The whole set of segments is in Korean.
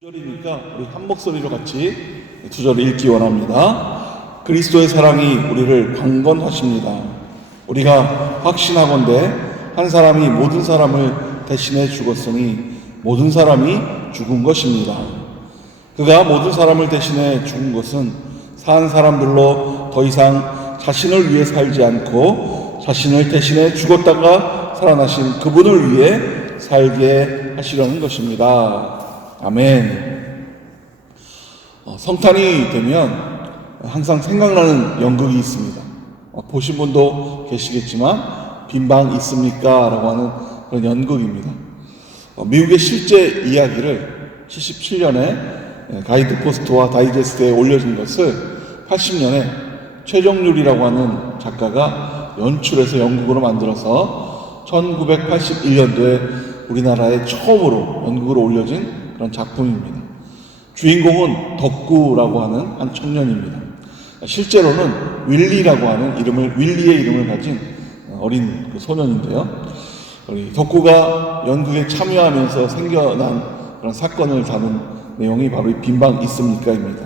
구절이니까 우리 한 목소리로 같이 두 절을 읽기 원합니다. 그리스도의 사랑이 우리를 강건하십니다. 우리가 확신하건대 한 사람이 모든 사람을 대신해 죽었으니 모든 사람이 죽은 것입니다. 그가 모든 사람을 대신해 죽은 것은 산 사람들로 더 이상 자신을 위해 살지 않고 자신을 대신해 죽었다가 살아나신 그분을 위해 살게 하시려는 것입니다. 아멘. 성탄이 되면 항상 생각나는 연극이 있습니다. 보신 분도 계시겠지만 빈방 있습니까? 라고 하는 그런 연극입니다. 미국의 실제 이야기를 77년에 가이드 포스트와 다이제스트에 올려진 것을 80년에 최정률이라고 하는 작가가 연출해서 연극으로 만들어서 1981년도에 우리나라에 처음으로 연극으로 올려진 그런 작품입니다. 주인공은 덕구라고 하는 한 청년입니다. 실제로는 윌리라고 하는 윌리의 이름을 가진 어린 그 소년인데요. 우리 덕구가 연극에 참여하면서 생겨난 그런 사건을 다룬 내용이 바로 이 빈방 있습니까입니다.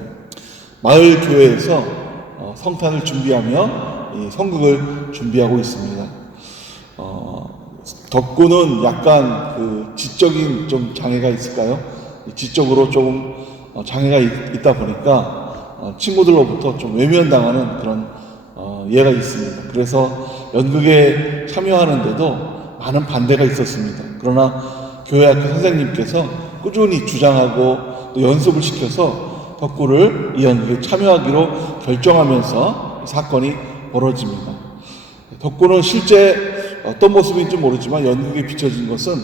마을 교회에서 성탄을 준비하며 이 성극을 준비하고 있습니다. 덕구는 약간 그 지적인 좀 장애가 있을까요? 지적으로 조금 장애가 있다 보니까 친구들로부터 좀 외면당하는 그런 예가 있습니다. 그래서 연극에 참여하는데도 많은 반대가 있었습니다. 그러나 교회학교 선생님께서 꾸준히 주장하고 또 연습을 시켜서 덕구를 이 연극에 참여하기로 결정하면서 사건이 벌어집니다. 덕구는 실제 어떤 모습인지 모르지만 연극에 비춰진 것은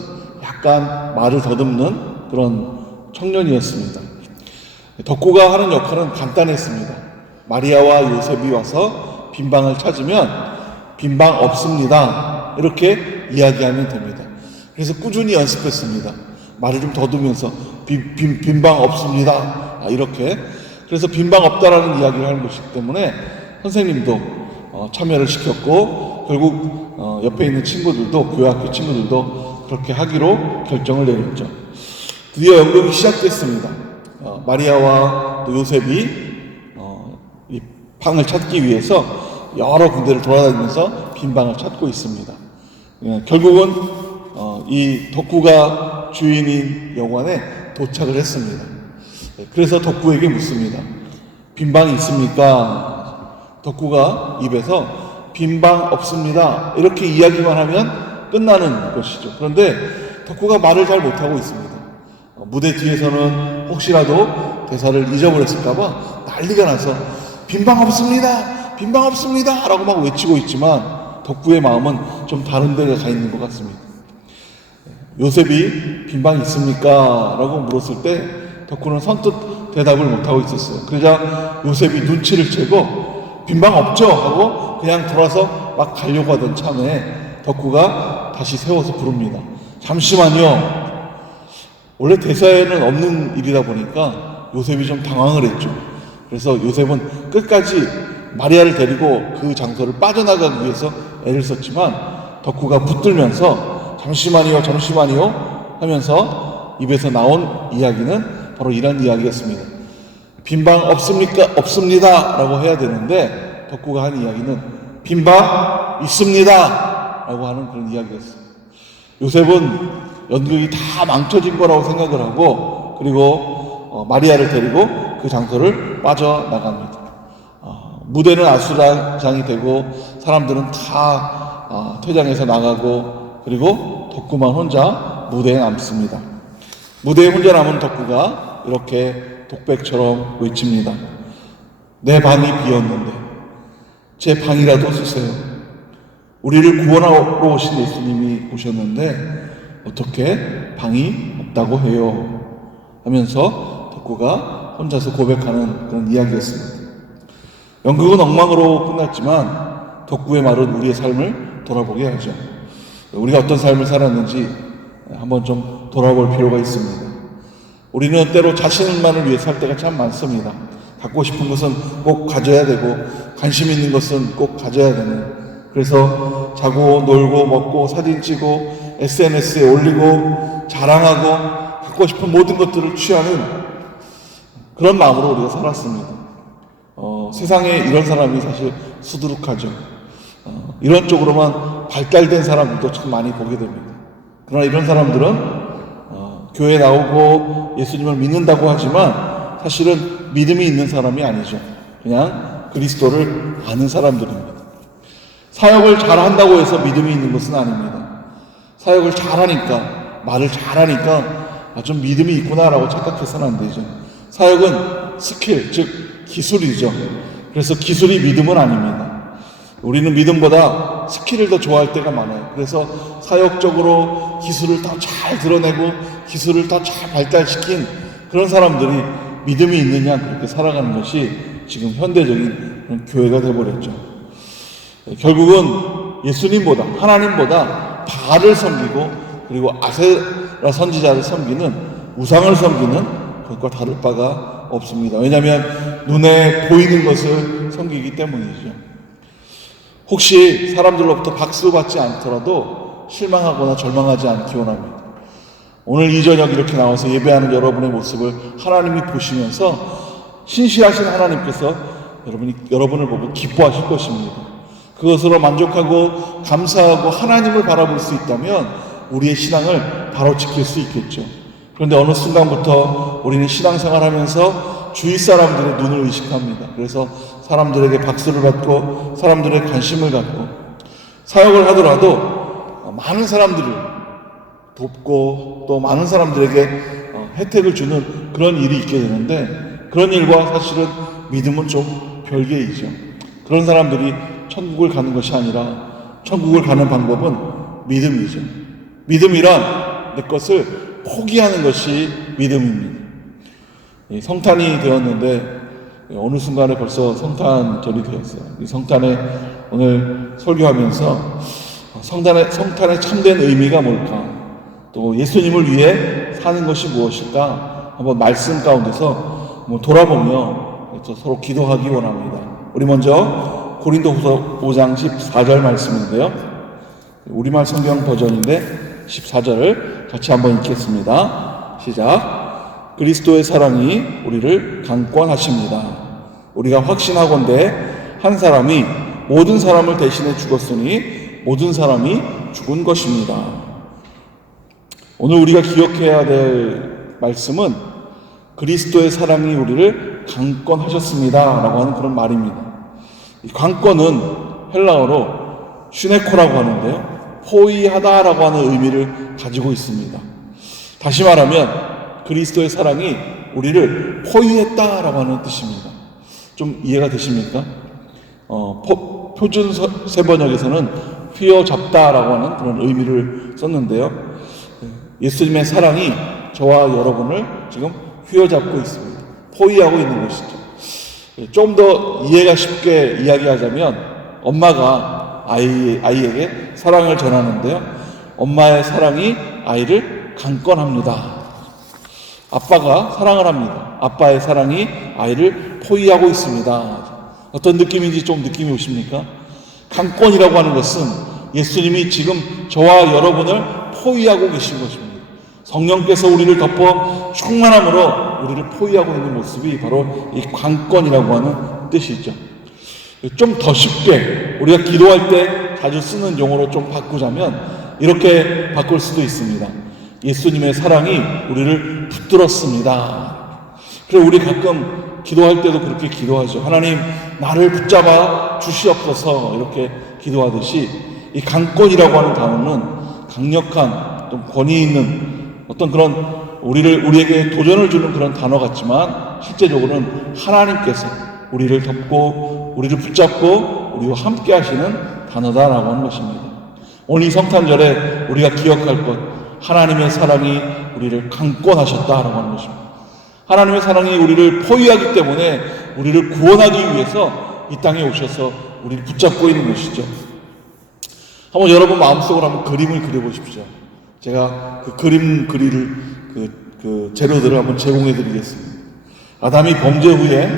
약간 말을 더듬는 그런 청년이었습니다. 덕구가 하는 역할은 간단했습니다. 마리아와 요셉이 와서 빈방을 찾으면 빈방 없습니다. 이렇게 이야기하면 됩니다. 그래서 꾸준히 연습했습니다. 말을 좀 더듬으면서 빈방 없습니다. 이렇게. 그래서 빈방 없다라는 이야기를 하는 것이기 때문에 선생님도 참여를 시켰고 결국 옆에 있는 친구들도 교회학교 친구들도 그렇게 하기로 결정을 내렸죠. 드디어 연극이 시작됐습니다. 마리아와 또 요셉이 이 방을 찾기 위해서 여러 군데를 돌아다니면서 빈 방을 찾고 있습니다. 결국은 이 덕구가 주인인 여관에 도착을 했습니다. 그래서 덕구에게 묻습니다. 빈 방이 있습니까? 덕구가 입에서 빈 방 없습니다. 이렇게 이야기만 하면 끝나는 것이죠. 그런데 덕구가 말을 잘 못하고 있습니다. 무대 뒤에서는 혹시라도 대사를 잊어버렸을까봐 난리가 나서 빈방 없습니다! 빈방 없습니다! 라고 막 외치고 있지만 덕구의 마음은 좀 다른 데가 가 있는 것 같습니다. 요셉이 빈방 있습니까? 라고 물었을 때 덕구는 선뜻 대답을 못하고 있었어요. 그러자 요셉이 눈치를 채고 빈방 없죠? 하고 그냥 돌아서 막 가려고 하던 참에 덕구가 다시 세워서 부릅니다. 잠시만요. 원래 대사에는 없는 일이다 보니까 요셉이 좀 당황을 했죠. 그래서 요셉은 끝까지 마리아를 데리고 그 장소를 빠져나가기 위해서 애를 썼지만 덕구가 붙들면서 잠시만요 하면서 입에서 나온 이야기는 바로 이런 이야기였습니다. 빈방 없습니까? 없습니다 라고 해야 되는데 덕구가 한 이야기는 빈방 있습니다 라고 하는 그런 이야기였어요. 요셉은 연극이 다 망쳐진 거라고 생각을 하고 그리고 마리아를 데리고 그 장소를 빠져나갑니다. 무대는 아수라장이 되고 사람들은 다 퇴장해서 나가고 그리고 덕구만 혼자 무대에 남습니다. 무대에 혼자 남은 덕구가 이렇게 독백처럼 외칩니다. 내 방이 비었는데 제 방이라도 주세요. 우리를 구원하러 오신 예수님이 오셨는데 어떻게 방이 없다고 해요? 하면서 덕구가 혼자서 고백하는 그런 이야기였습니다. 연극은 엉망으로 끝났지만 덕구의 말은 우리의 삶을 돌아보게 하죠. 우리가 어떤 삶을 살았는지 한번 좀 돌아볼 필요가 있습니다. 우리는 때로 자신만을 위해 살 때가 참 많습니다. 갖고 싶은 것은 꼭 가져야 되고 관심 있는 것은 꼭 가져야 되는 그래서 자고 놀고 먹고 사진 찍고 SNS에 올리고 자랑하고 갖고 싶은 모든 것들을 취하는 그런 마음으로 우리가 살았습니다. 세상에 이런 사람이 사실 수두룩하죠. 이런 쪽으로만 발달된 사람들도 참 많이 보게 됩니다. 그러나 이런 사람들은 교회 나오고 예수님을 믿는다고 하지만 사실은 믿음이 있는 사람이 아니죠. 그냥 그리스도를 아는 사람들입니다. 사역을 잘한다고 해서 믿음이 있는 것은 아닙니다. 사역을 잘하니까, 말을 잘하니까 좀 믿음이 있구나라고 착각해서는 안 되죠. 사역은 스킬, 즉 기술이죠. 그래서 기술이 믿음은 아닙니다. 우리는 믿음보다 스킬을 더 좋아할 때가 많아요. 그래서 사역적으로 기술을 더 잘 드러내고 기술을 더 잘 발달시킨 그런 사람들이 믿음이 있느냐 그렇게 살아가는 것이 지금 현대적인 그런 교회가 되어버렸죠. 결국은 예수님보다, 하나님보다 바알을 섬기고 그리고 아세라 선지자를 섬기는, 우상을 섬기는 것과 다를 바가 없습니다. 왜냐하면 눈에 보이는 것을 섬기기 때문이죠. 혹시 사람들로부터 박수 받지 않더라도 실망하거나 절망하지 않기 원합니다. 오늘 이 저녁 이렇게 나와서 예배하는 여러분의 모습을 하나님이 보시면서 신실하신 하나님께서 여러분을 보고 기뻐하실 것입니다. 그것으로 만족하고 감사하고 하나님을 바라볼 수 있다면 우리의 신앙을 바로 지킬 수 있겠죠. 그런데 어느 순간부터 우리는 신앙생활 하면서 주위 사람들의 눈을 의식합니다. 그래서 사람들에게 박수를 받고 사람들의 관심을 갖고 사역을 하더라도 많은 사람들을 돕고 또 많은 사람들에게 혜택을 주는 그런 일이 있게 되는데, 그런 일과 사실은 믿음은 좀 별개이죠. 그런 사람들이 천국을 가는 것이 아니라 천국을 가는 방법은 믿음이죠. 믿음이란 내 것을 포기하는 것이 믿음입니다. 성탄이 되었는데 어느 순간에 벌써 성탄절이 되었어요. 이 성탄에 오늘 설교하면서 성탄의 참된 의미가 뭘까? 또 예수님을 위해 사는 것이 무엇일까? 한번 말씀 가운데서 돌아보며 서로 기도하기 원합니다. 우리 먼저 고린도후서 5장 14절 말씀인데요. 우리말 성경 버전인데 14절을 같이 한번 읽겠습니다. 시작. 그리스도의 사랑이 우리를 강권하십니다. 우리가 확신하건대 한 사람이 모든 사람을 대신해 죽었으니 모든 사람이 죽은 것입니다. 오늘 우리가 기억해야 될 말씀은 그리스도의 사랑이 우리를 강권하셨습니다 라고 하는 그런 말입니다. 이 강권은 헬라어로 슈네코라고 하는데요, 포위하다라고 하는 의미를 가지고 있습니다. 다시 말하면 그리스도의 사랑이 우리를 포위했다라고 하는 뜻입니다. 좀 이해가 되십니까? 표준 세번역에서는 휘어잡다라고 하는 그런 의미를 썼는데요, 예수님의 사랑이 저와 여러분을 지금 휘어잡고 있습니다. 포위하고 있는 것이죠. 좀 더 이해가 쉽게 이야기하자면 엄마가 아이에게 사랑을 전하는데요, 엄마의 사랑이 아이를 강권합니다. 아빠가 사랑을 합니다. 아빠의 사랑이 아이를 포위하고 있습니다. 어떤 느낌인지 좀 느낌이 오십니까? 강권이라고 하는 것은 예수님이 지금 저와 여러분을 포위하고 계신 것입니다. 성령께서 우리를 덮어 충만함으로 우리를 포위하고 있는 모습이 바로 이 강권이라고 하는 뜻이죠. 좀 더 쉽게 우리가 기도할 때 자주 쓰는 용어로 좀 바꾸자면 이렇게 바꿀 수도 있습니다. 예수님의 사랑이 우리를 붙들었습니다. 그래서 우리 가끔 기도할 때도 그렇게 기도하죠. 하나님, 나를 붙잡아 주시옵소서, 이렇게 기도하듯이 이 강권이라고 하는 단어는 강력한 또 권위 있는 어떤 그런 우리에게 도전을 주는 그런 단어 같지만 실제적으로는 하나님께서 우리를 덮고 우리를 붙잡고 우리와 함께 하시는 단어다라고 하는 것입니다. 오늘 이 성탄절에 우리가 기억할 것, 하나님의 사랑이 우리를 강권하셨다라고 하는 것입니다. 하나님의 사랑이 우리를 포위하기 때문에 우리를 구원하기 위해서 이 땅에 오셔서 우리를 붙잡고 있는 것이죠. 한번 여러분 마음속으로 한번 그림을 그려보십시오. 제가 그 그림 그릴 그 재료들을 한번 제공해 드리겠습니다. 아담이 범죄 후에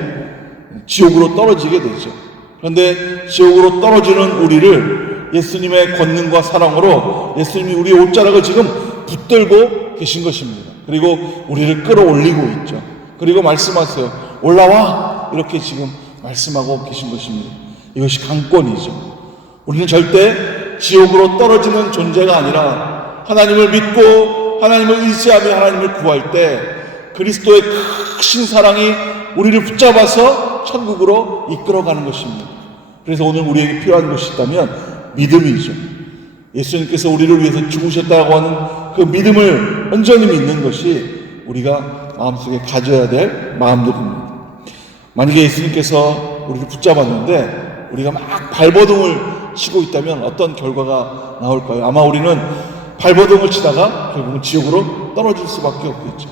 지옥으로 떨어지게 되죠. 그런데 지옥으로 떨어지는 우리를 예수님의 권능과 사랑으로 예수님이 우리의 옷자락을 지금 붙들고 계신 것입니다. 그리고 우리를 끌어올리고 있죠. 그리고 말씀하세요. 올라와! 이렇게 지금 말씀하고 계신 것입니다. 이것이 강권이죠. 우리는 절대 지옥으로 떨어지는 존재가 아니라 하나님을 믿고 하나님을 의지하며 하나님을 구할 때 그리스도의 크신 사랑이 우리를 붙잡아서 천국으로 이끌어가는 것입니다. 그래서 오늘 우리에게 필요한 것이 있다면 믿음이죠. 예수님께서 우리를 위해서 죽으셨다고 하는 그 믿음을 온전히 믿는 것이 우리가 마음속에 가져야 될 마음들입니다. 만약에 예수님께서 우리를 붙잡았는데 우리가 막 발버둥을 치고 있다면 어떤 결과가 나올까요? 아마 우리는 발버둥을 치다가 결국은 지옥으로 떨어질 수밖에 없겠죠.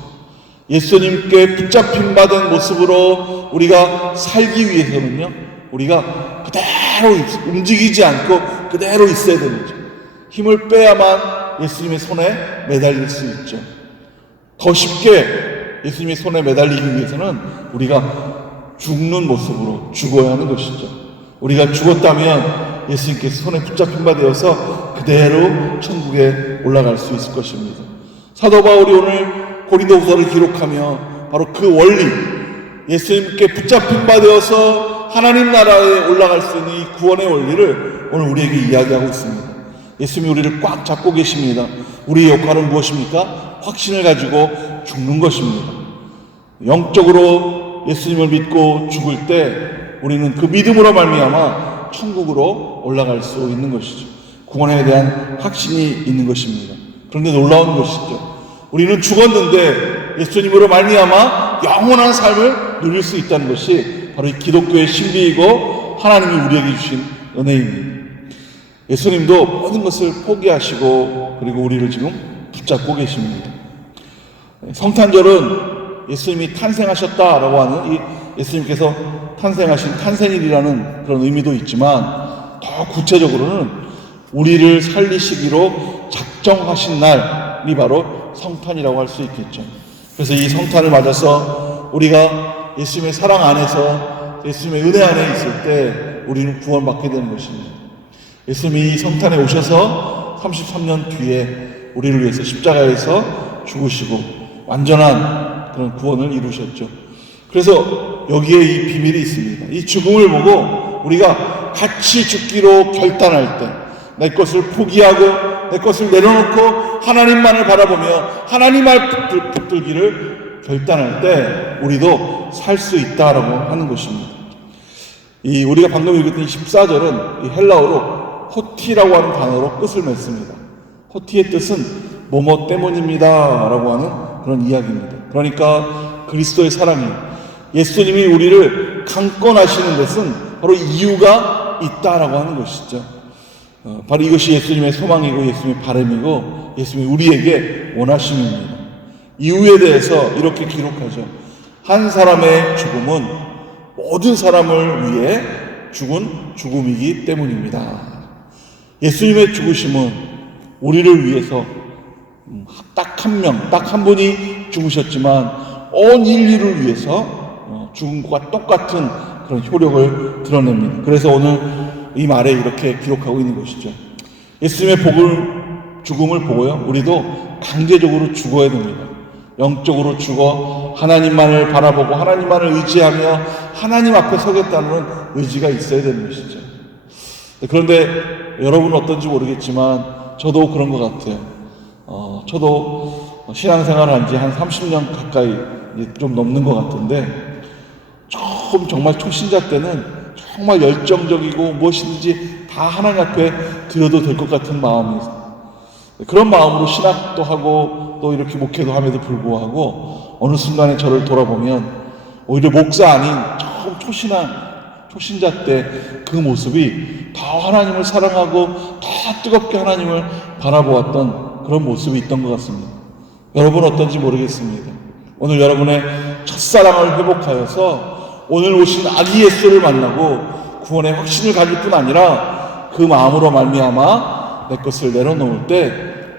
예수님께 붙잡힌 받은 모습으로 우리가 살기 위해서는요, 우리가 그대로 움직이지 않고 그대로 있어야 되는 거죠. 힘을 빼야만 예수님의 손에 매달릴 수 있죠. 더 쉽게 예수님의 손에 매달리기 위해서는 우리가 죽는 모습으로 죽어야 하는 것이죠. 우리가 죽었다면 예수님께서 손에 붙잡힌 바 되어서 그대로 천국에 올라갈 수 있을 것입니다. 사도 바울이 오늘 고린도후서를 기록하며 바로 그 원리, 예수님께 붙잡힌 바 되어서 하나님 나라에 올라갈 수 있는 이 구원의 원리를 오늘 우리에게 이야기하고 있습니다. 예수님이 우리를 꽉 잡고 계십니다. 우리의 역할은 무엇입니까? 확신을 가지고 죽는 것입니다. 영적으로 예수님을 믿고 죽을 때 우리는 그 믿음으로 말미암아 천국으로 올라갈 수 있는 것이죠. 구원에 대한 확신이 있는 것입니다. 그런데 놀라운 것이죠. 우리는 죽었는데 예수님으로 말미암아 영원한 삶을 누릴 수 있다는 것이 바로 이 기독교의 신비이고 하나님이 우리에게 주신 은혜입니다. 예수님도 모든 것을 포기하시고 그리고 우리를 지금 붙잡고 계십니다. 성탄절은 예수님이 탄생하셨다라고 하는 이 예수님께서 탄생하신 탄생일이라는 그런 의미도 있지만 더 구체적으로는 우리를 살리시기로 작정하신 날이 바로 성탄이라고 할 수 있겠죠. 그래서 이 성탄을 맞아서 우리가 예수님의 사랑 안에서 예수님의 은혜 안에 있을 때 우리는 구원받게 되는 것입니다. 예수님이 성탄에 오셔서 33년 뒤에 우리를 위해서 십자가에서 죽으시고 완전한 그런 구원을 이루셨죠. 그래서 여기에 이 비밀이 있습니다. 이 죽음을 보고 우리가 같이 죽기로 결단할 때 내 것을 포기하고 내 것을 내려놓고 하나님만을 바라보며 하나님 말 붙들기를 결단할 때 우리도 살 수 있다라고 하는 것입니다. 이 우리가 방금 읽었던 14절은 이 헬라어로 호티라고 하는 단어로 끝을 맺습니다. 호티의 뜻은 뭐뭐 때문입니다 라고 하는 그런 이야기입니다. 그러니까 그리스도의 사랑이 예수님이 우리를 강권하시는 것은 바로 이유가 있다라고 하는 것이죠. 바로 이것이 예수님의 소망이고 예수님의 바람이고 예수님이 우리에게 원하심입니다. 이유에 대해서 이렇게 기록하죠. 한 사람의 죽음은 모든 사람을 위해 죽은 죽음이기 때문입니다. 예수님의 죽으심은 우리를 위해서 딱 한 명, 딱 한 분이 죽으셨지만 온 인류를 위해서 죽음과 똑같은 그런 효력을 드러냅니다. 그래서 오늘 이 말에 이렇게 기록하고 있는 것이죠. 예수님의 죽음을 보고요, 우리도 강제적으로 죽어야 됩니다. 영적으로 죽어 하나님만을 바라보고 하나님만을 의지하며 하나님 앞에 서겠다는 의지가 있어야 되는 것이죠. 그런데 여러분은 어떤지 모르겠지만 저도 그런 것 같아요. 저도 신앙생활을 한 지 한 30년 가까이 좀 넘는 것 같은데 처음 정말 초신자 때는 정말 열정적이고 무엇이든지 다 하나님 앞에 드려도 될 것 같은 마음이 있어요. 그런 마음으로 신학도 하고 또 이렇게 목회도 함에도 불구하고 어느 순간에 저를 돌아보면 오히려 목사 아닌 처음 초신자 때 그 모습이 더 하나님을 사랑하고 더 뜨겁게 하나님을 바라보았던 그런 모습이 있던 것 같습니다. 여러분 어떤지 모르겠습니다. 오늘 여러분의 첫사랑을 회복하여서 오늘 오신 아기 예수를 만나고 구원의 확신을 가질 뿐 아니라 그 마음으로 말미암아 내 것을 내려놓을 때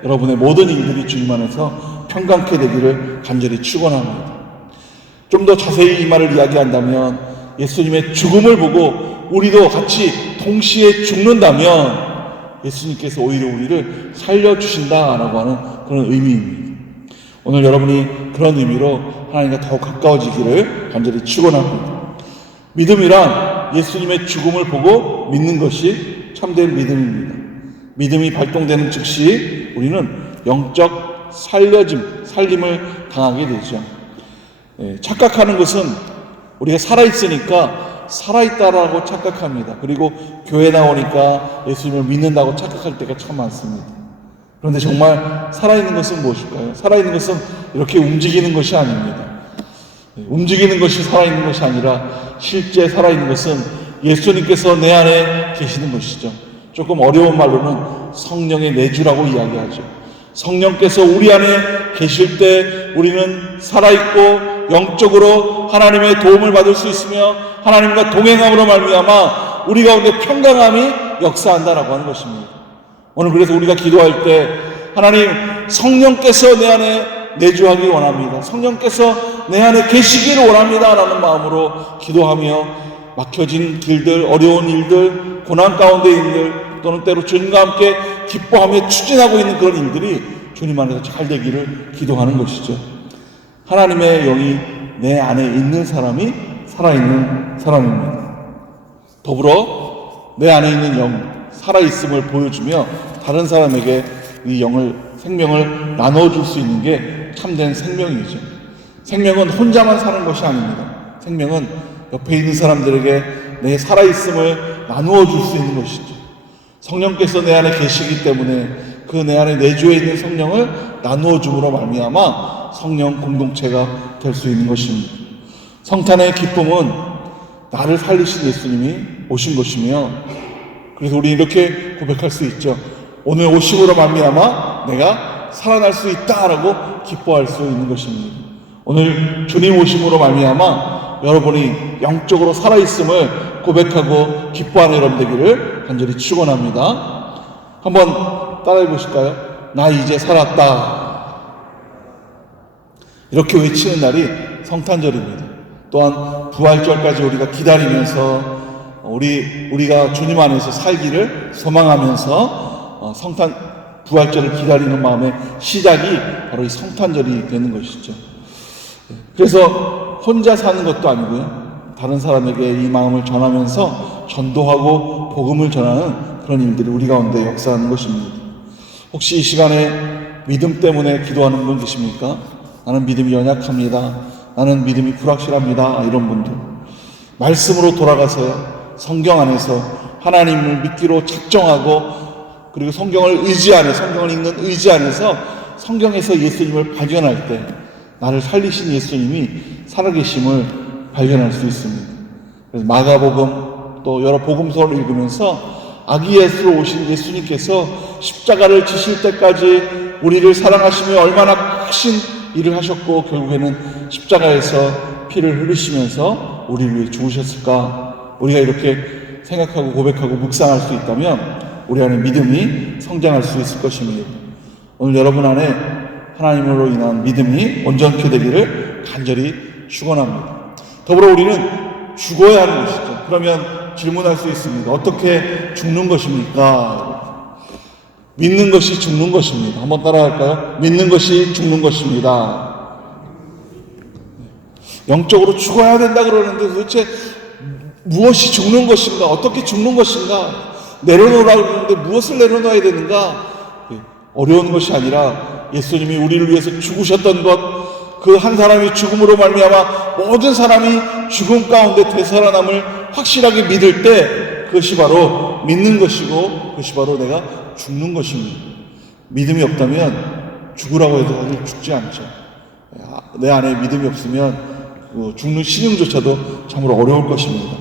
여러분의 모든 일들이 주님 안에서 평강케 되기를 간절히 축원합니다. 좀 더 자세히 이 말을 이야기한다면 예수님의 죽음을 보고 우리도 같이 동시에 죽는다면 예수님께서 오히려 우리를 살려주신다라고 하는 그런 의미입니다. 오늘 여러분이 그런 의미로 하나님과 더욱 가까워지기를 간절히 축원합니다. 믿음이란 예수님의 죽음을 보고 믿는 것이 참된 믿음입니다. 믿음이 발동되는 즉시 우리는 영적 살림을 당하게 되죠. 착각하는 것은 우리가 살아있으니까 살아있다라고 착각합니다. 그리고 교회 나오니까 예수님을 믿는다고 착각할 때가 참 많습니다. 그런데 정말 살아있는 것은 무엇일까요? 살아있는 것은 이렇게 움직이는 것이 아닙니다. 움직이는 것이 살아있는 것이 아니라 실제 살아있는 것은 예수님께서 내 안에 계시는 것이죠. 조금 어려운 말로는 성령의 내주라고 이야기하죠. 성령께서 우리 안에 계실 때 우리는 살아있고 영적으로 하나님의 도움을 받을 수 있으며 하나님과 동행함으로 말미암아 우리 가운데 평강함이 역사한다라고 하는 것입니다. 오늘 그래서 우리가 기도할 때 하나님 성령께서 내 안에 내주하기 원합니다. 성령께서 내 안에 계시기를 원합니다 라는 마음으로 기도하며 막혀진 길들, 어려운 일들, 고난 가운데 일들 또는 때로 주님과 함께 기뻐하며 추진하고 있는 그런 일들이 주님 안에서 잘 되기를 기도하는 것이죠. 하나님의 영이 내 안에 있는 사람이 살아있는 사람입니다. 더불어 내 안에 있는 영, 살아있음을 보여주며 다른 사람에게 이 생명을 나눠줄 수 있는 게 참된 생명이죠. 생명은 혼자만 사는 것이 아닙니다. 생명은 옆에 있는 사람들에게 내 살아있음을 나누어 줄 수 있는 것이죠. 성령께서 내 안에 계시기 때문에 그 내 안에 내주에 있는 성령을 나누어 줌으로 말미암아 성령 공동체가 될 수 있는 것입니다. 성탄의 기쁨은 나를 살리신 예수님이 오신 것이며 그래서 우리 이렇게 고백할 수 있죠. 오늘 오심으로 말미암아 내가 살아날 수 있다라고 기뻐할 수 있는 것입니다. 오늘 주님 오심으로 말미암아 여러분이 영적으로 살아있음을 고백하고 기뻐하는 여러분 되기를 간절히 축원합니다. 한번 따라해 보실까요? 나 이제 살았다. 이렇게 외치는 날이 성탄절입니다. 또한 부활절까지 우리가 기다리면서 우리가 주님 안에서 살기를 소망하면서 성탄 부활절을 기다리는 마음의 시작이 바로 이 성탄절이 되는 것이죠. 그래서 혼자 사는 것도 아니고요. 다른 사람에게 이 마음을 전하면서 전도하고 복음을 전하는 그런 일들이 우리 가운데 역사하는 것입니다. 혹시 이 시간에 믿음 때문에 기도하는 분 계십니까? 나는 믿음이 연약합니다. 나는 믿음이 불확실합니다. 이런 분들. 말씀으로 돌아가서요. 성경 안에서 하나님을 믿기로 작정하고 그리고 성경을 읽는 의지 안에서 성경에서 예수님을 발견할 때 나를 살리신 예수님이 살아계심을 발견할 수 있습니다. 그래서 마가복음 또 여러 복음서를 읽으면서 아기 예수로 오신 예수님께서 십자가를 지실 때까지 우리를 사랑하시며 얼마나 크신 일을 하셨고 결국에는 십자가에서 피를 흘리시면서 우리를 위해 죽으셨을까? 우리가 이렇게 생각하고 고백하고 묵상할 수 있다면 우리 안에 믿음이 성장할 수 있을 것입니다. 오늘 여러분 안에 하나님으로 인한 믿음이 온전케 되기를 간절히 축원합니다. 더불어 우리는 죽어야 하는 것이죠. 그러면 질문할 수 있습니다. 어떻게 죽는 것입니까? 믿는 것이 죽는 것입니다. 한번 따라할까요? 믿는 것이 죽는 것입니다. 영적으로 죽어야 된다 그러는데 도대체 무엇이 죽는 것인가? 어떻게 죽는 것인가? 내려놓으라고 그러는데 무엇을 내려놔야 되는가? 어려운 것이 아니라 예수님이 우리를 위해서 죽으셨던 것, 그 한 사람이 죽음으로 말미암아 모든 사람이 죽음 가운데 되살아남을 확실하게 믿을 때 그것이 바로 믿는 것이고 그것이 바로 내가 죽는 것입니다. 믿음이 없다면 죽으라고 해도 사실 죽지 않죠. 내 안에 믿음이 없으면 죽는 신용조차도 참으로 어려울 것입니다.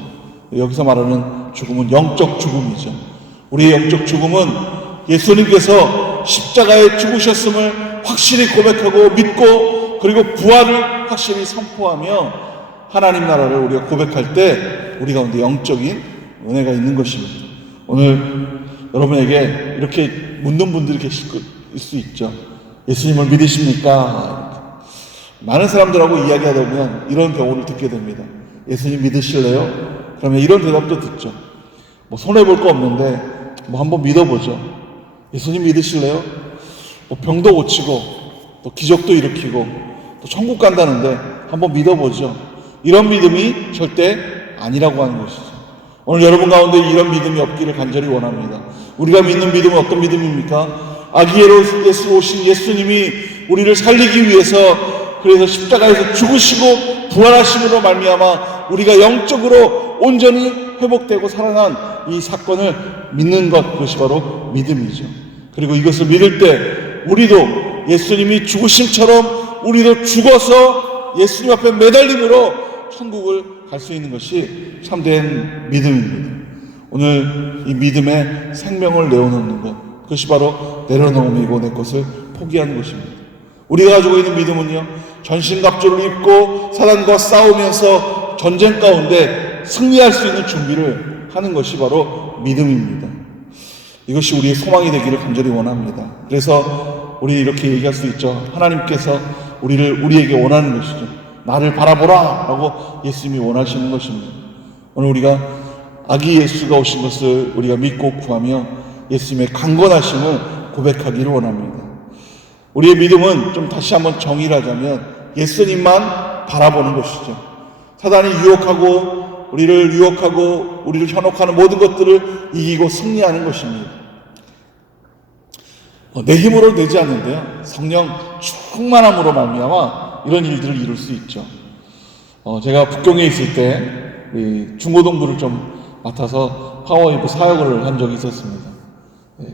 여기서 말하는 죽음은 영적 죽음이죠. 우리의 영적 죽음은 예수님께서 십자가에 죽으셨음을 확실히 고백하고 믿고 그리고 부활을 확실히 선포하며 하나님 나라를 우리가 고백할 때 우리 가운데 영적인 은혜가 있는 것입니다. 오늘 여러분에게 이렇게 묻는 분들이 계실 수 있죠. 예수님을 믿으십니까? 많은 사람들하고 이야기하다 보면 이런 경우를 듣게 됩니다. 예수님 믿으실래요? 그러면 이런 대답도 듣죠. 손해볼 거 없는데 한번 믿어보죠. 예수님 믿으실래요? 병도 고치고 또 기적도 일으키고 또 천국 간다는데 한번 믿어보죠. 이런 믿음이 절대 아니라고 하는 것이죠. 오늘 여러분 가운데 이런 믿음이 없기를 간절히 원합니다. 우리가 믿는 믿음은 어떤 믿음입니까? 아기로 예수 오신 예수님이 우리를 살리기 위해서 그래서 십자가에서 죽으시고 부활하심으로 말미암아 우리가 영적으로 온전히 회복되고 살아난 이 사건을 믿는 것, 그것이 바로 믿음이죠. 그리고 이것을 믿을 때 우리도 예수님이 죽으심처럼 우리도 죽어서 예수님 앞에 매달림으로 천국을 갈 수 있는 것이 참된 믿음입니다. 오늘 이 믿음에 생명을 내어놓는 것, 그것이 바로 내려놓음이고 내 것을 포기하는 것입니다. 우리가 가지고 있는 믿음은요, 전신갑주를 입고 사단과 싸우면서 전쟁 가운데 승리할 수 있는 준비를 하는 것이 바로 믿음입니다. 이것이 우리의 소망이 되기를 간절히 원합니다. 그래서 우리 이렇게 얘기할 수 있죠. 하나님께서 우리에게 원하는 것이죠. 나를 바라보라 라고 예수님이 원하시는 것입니다. 오늘 우리가 아기 예수가 오신 것을 우리가 믿고 구하며 예수님의 강건하심을 고백하기를 원합니다. 우리의 믿음은 좀 다시 한번 정의를 하자면 예수님만 바라보는 것이죠. 사단이 우리를 유혹하고 우리를 현혹하는 모든 것들을 이기고 승리하는 것입니다. 내 힘으로 되지 않는데요, 성령 충만함으로 말미암아 이런 일들을 이룰 수 있죠. 제가 북경에 있을 때 중고등부를 좀 맡아서 파워웨이브 사역을 한 적이 있었습니다.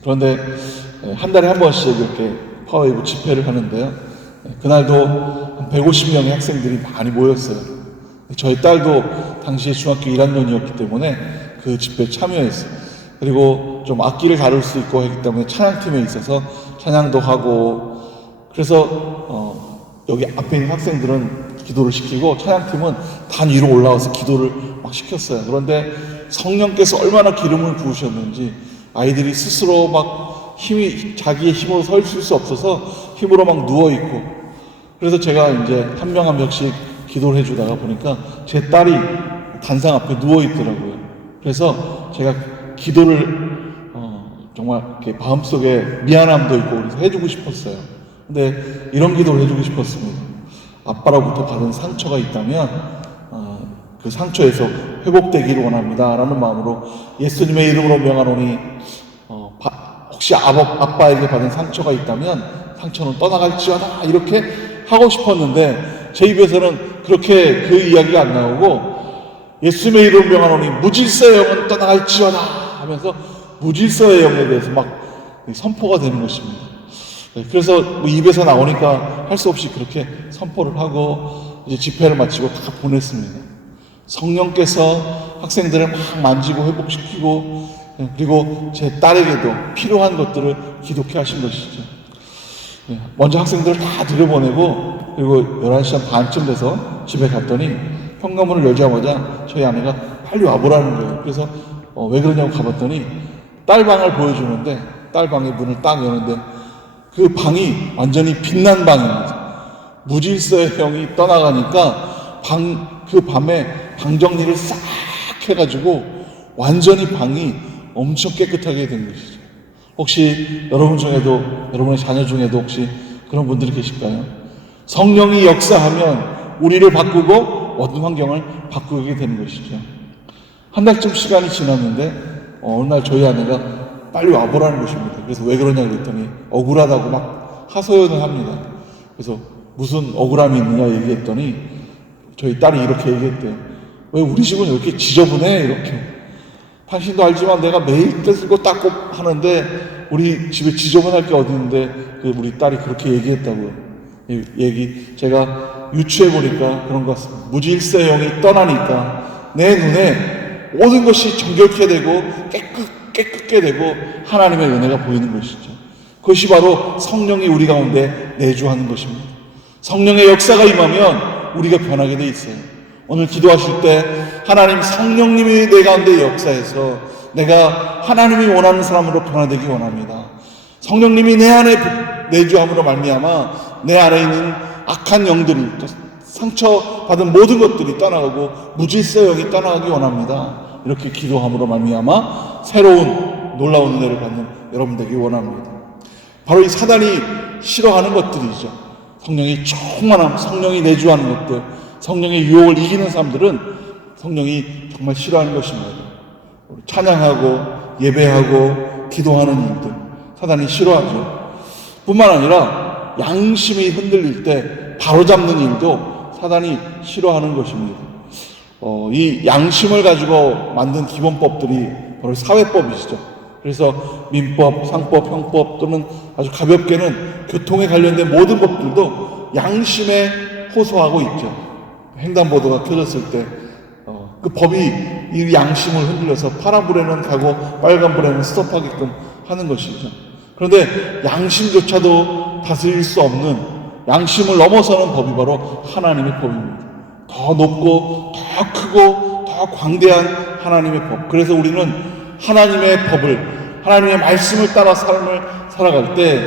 그런데 한 달에 한 번씩 이렇게 파워웨이브 집회를 하는데요, 그날도 한 150명의 학생들이 많이 모였어요. 저희 딸도 당시에 중학교 1학년이었기 때문에 그 집회에 참여했어요. 그리고 좀 악기를 다룰 수 있고 했기 때문에 찬양팀에 있어서 찬양도 하고, 그래서 여기 앞에 있는 학생들은 기도를 시키고 찬양팀은 단 위로 올라와서 기도를 막 시켰어요. 그런데 성령께서 얼마나 기름을 부으셨는지 아이들이 스스로 막 자기의 힘으로 서 있을 수 없어서 힘으로 막 누워있고, 그래서 제가 이제 한 명 한 명씩 기도를 해주다가 보니까 제 딸이 단상 앞에 누워있더라고요. 그래서 제가 기도를 정말 이렇게 마음속에 미안함도 있고 그래서 해주고 싶었어요. 근데 이런 기도를 해주고 싶었습니다. 아빠로부터 받은 상처가 있다면 그 상처에서 회복되기를 원합니다 라는 마음으로 예수님의 이름으로 명하노니 혹시 아빠에게 받은 상처가 있다면 상처는 떠나갈지어다 이렇게 하고 싶었는데 제 입에서는 그렇게 그 이야기가 안 나오고 예수님의 이름으로 명하노니 무질서의 영은 떠나갈지어다 하면서 무질서의 영에 대해서 막 선포가 되는 것입니다. 그래서 입에서 나오니까 할 수 없이 그렇게 선포를 하고 이제 집회를 마치고 다 보냈습니다. 성령께서 학생들을 막 만지고 회복시키고, 그리고 제 딸에게도 필요한 것들을 기독해 하신 것이죠. 먼저 학생들을 다 들여보내고, 그리고 11시 반쯤 돼서 집에 갔더니 현관문을 열자마자 저희 아내가 빨리 와보라는 거예요. 그래서 왜 그러냐고 가봤더니 딸 방을 보여주는데, 딸 방의 문을 딱 여는데 그 방이 완전히 빛난 방입니다. 무질서의 영이 떠나가니까 그 밤에 방 정리를 싹 해가지고 완전히 방이 엄청 깨끗하게 된 것이죠. 혹시 여러분의 자녀 중에도 혹시 그런 분들이 계실까요? 성령이 역사하면 우리를 바꾸고 어떤 환경을 바꾸게 되는 것이죠. 한 달쯤 시간이 지났는데 어느 날 저희 아내가 빨리 와보라는 것입니다. 그래서 왜 그러냐고 그랬더니 억울하다고 막 하소연을 합니다. 그래서 무슨 억울함이 있느냐 얘기했더니 저희 딸이 이렇게 얘기했대요. 왜 우리 집은 이렇게 지저분해? 이렇게. 당신도 알지만 내가 매일 떼쓰고 닦고 하는데 우리 집에 지저분할 게 어디 있는데 우리 딸이 그렇게 얘기했다고요. 제가 유추해보니까 그런 것 같습니다. 무질서의 영이 떠나니까 내 눈에 모든 것이 정결케 되고 깨끗게 되고 하나님의 은혜가 보이는 것이죠. 그것이 바로 성령이 우리 가운데 내주하는 것입니다. 성령의 역사가 임하면 우리가 변하게 돼 있어요. 오늘 기도하실 때 하나님 성령님이 내 가운데 역사해서 내가 하나님이 원하는 사람으로 변화되기 원합니다. 성령님이 내 안에 내주함으로 말미암아 내 안에 있는 악한 영들이 상처받은 모든 것들이 떠나가고 무질서 영이 떠나가기 원합니다. 이렇게 기도함으로 말미암아 새로운 놀라운 은혜를 받는 여러분 되기 원합니다. 바로 이 사단이 싫어하는 것들이죠. 성령이 충만함, 성령이 내주하는 것들, 성령의 유혹을 이기는 사람들은 성령이 정말 싫어하는 것입니다. 찬양하고 예배하고 기도하는 일들 사단이 싫어하죠. 뿐만 아니라 양심이 흔들릴 때 바로잡는 일도 사단이 싫어하는 것입니다. 이 양심을 가지고 만든 기본법들이 바로 사회법이시죠. 그래서 민법, 상법, 형법 또는 아주 가볍게는 교통에 관련된 모든 법들도 양심에 호소하고 있죠. 횡단보도가 켜졌을 때 그 법이 이 양심을 흔들려서 파란불에는 가고 빨간불에는 스톱하게끔 하는 것이죠. 그런데 양심조차도 다스릴 수 없는 양심을 넘어서는 법이 바로 하나님의 법입니다. 더 높고 더 크고 더 광대한 하나님의 법. 그래서 우리는 하나님의 법을, 하나님의 말씀을 따라 삶을 살아갈 때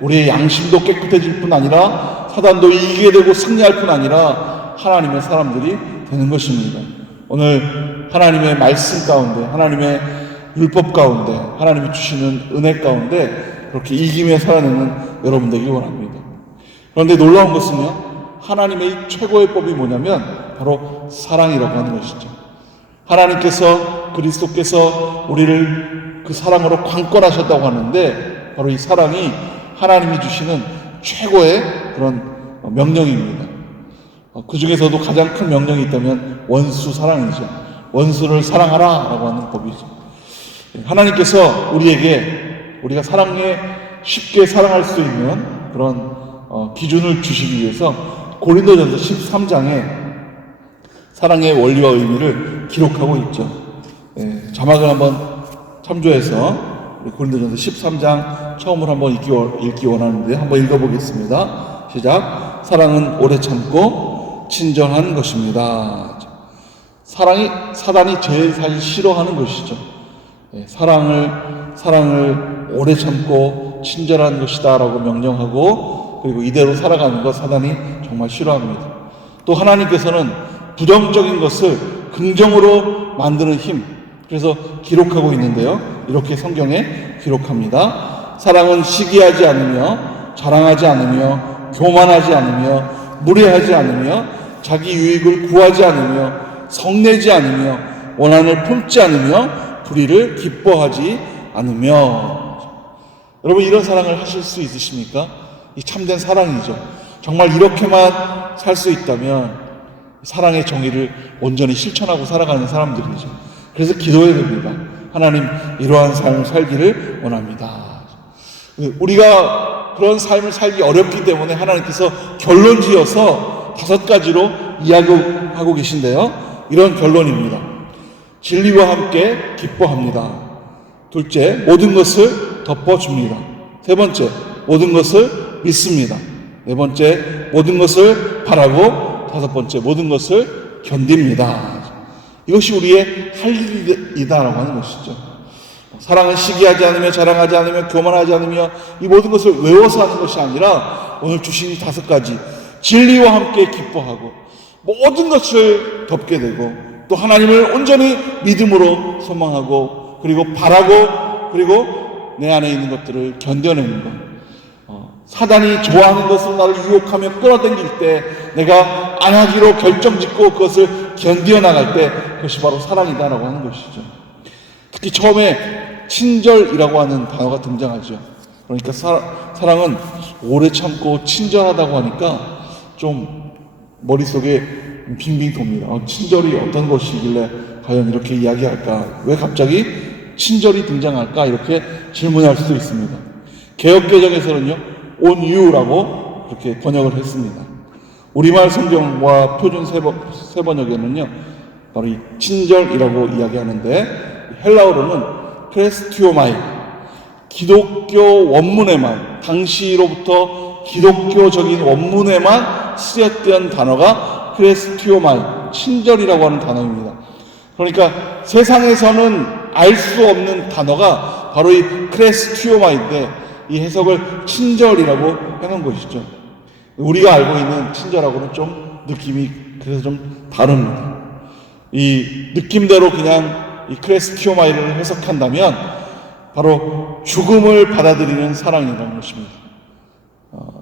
우리의 양심도 깨끗해질 뿐 아니라 사단도 이기게 되고 승리할 뿐 아니라 하나님의 사람들이 되는 것입니다. 오늘 하나님의 말씀 가운데, 하나님의 율법 가운데, 하나님이 주시는 은혜 가운데 그렇게 이기며 살아내는 여러분 되길 원합니다. 그런데 놀라운 것은요, 하나님의 최고의 법이 뭐냐면 바로 사랑이라고 하는 것이죠. 하나님께서, 그리스도께서 우리를 그 사랑으로 관건하셨다고 하는데 바로 이 사랑이 하나님이 주시는 최고의 그런 명령입니다. 그 중에서도 가장 큰 명령이 있다면 원수 사랑이죠. 원수를 사랑하라 라고 하는 법이죠. 하나님께서 우리에게 우리가 사랑에 쉽게 사랑할 수 있는 그런 기준을 주시기 위해서 고린도전서 13장에 사랑의 원리와 의미를 기록하고 있죠. 자막을 한번 참조해서 고린도전서 13장 처음으로 한번 읽기 원하는데 한번 읽어보겠습니다. 시작. 사랑은 오래 참고 친절한 것입니다. 사단이 제일 사실 싫어하는 것이죠. 사랑을 오래 참고 친절한 것이다 라고 명령하고 그리고 이대로 살아가는 것 사단이 정말 싫어합니다. 또 하나님께서는 부정적인 것을 긍정으로 만드는 힘, 그래서 기록하고 있는데요. 이렇게 성경에 기록합니다. 사랑은 시기하지 않으며 자랑하지 않으며 교만하지 않으며 무례하지 않으며 자기 유익을 구하지 않으며 성내지 않으며 원한을 품지 않으며 불의를 기뻐하지 않으며. 여러분, 이런 사랑을 하실 수 있으십니까? 이 참된 사랑이죠. 정말 이렇게만 살 수 있다면 사랑의 정의를 온전히 실천하고 살아가는 사람들이죠. 그래서 기도해야 됩니다. 하나님, 이러한 삶을 살기를 원합니다. 우리가 그런 삶을 살기 어렵기 때문에 하나님께서 결론 지어서 5가지로 이야기하고 계신데요. 이런 결론입니다. 진리와 함께 기뻐합니다. 둘째, 모든 것을 덮어줍니다. 세 번째, 모든 것을 믿습니다. 네 번째, 모든 것을 바라고, 5번째, 모든 것을 견딥니다. 이것이 우리의 할 일이다라고 하는 것이죠. 사랑은 시기하지 않으며 자랑하지 않으며 교만하지 않으며 이 모든 것을 외워서 하는 것이 아니라 오늘 주신 이 5가지, 진리와 함께 기뻐하고 모든 것을 덮게 되고 또 하나님을 온전히 믿음으로 소망하고 그리고 바라고 그리고 내 안에 있는 것들을 견뎌내는 것. 사단이 좋아하는 것을 나를 유혹하며 끌어당길 때 내가 안 하기로 결정짓고 그것을 견디어 나갈 때 그것이 바로 사랑이다라고 하는 것이죠. 특히 처음에 친절이라고 하는 단어가 등장하죠. 그러니까 사랑은 오래 참고 친절하다고 하니까 좀 머릿속에 빙빙 돕니다. 친절이 어떤 것이길래 과연 이렇게 이야기할까? 왜 갑자기 친절이 등장할까? 이렇게 질문할 수도 있습니다. 개역개정에서는요, on you라고 그렇게 번역을 했습니다. 우리말 성경과 표준 세번역에는요, 바로 이 친절이라고 이야기하는데 헬라어로는 크레스티오마이, 기독교 원문에만, 당시로부터 기독교적인 원문에만 쓰였던 단어가 크레스티오마이, 친절이라고 하는 단어입니다. 그러니까 세상에서는 알 수 없는 단어가 바로 이 크레스티오마인데 이 해석을 친절이라고 해놓은 것이죠. 우리가 알고 있는 친절하고는 좀 느낌이 그래서 좀 다릅니다. 이 느낌대로 그냥 이 크레스티오마이를 해석한다면 바로 죽음을 받아들이는 사랑이라는 것입니다.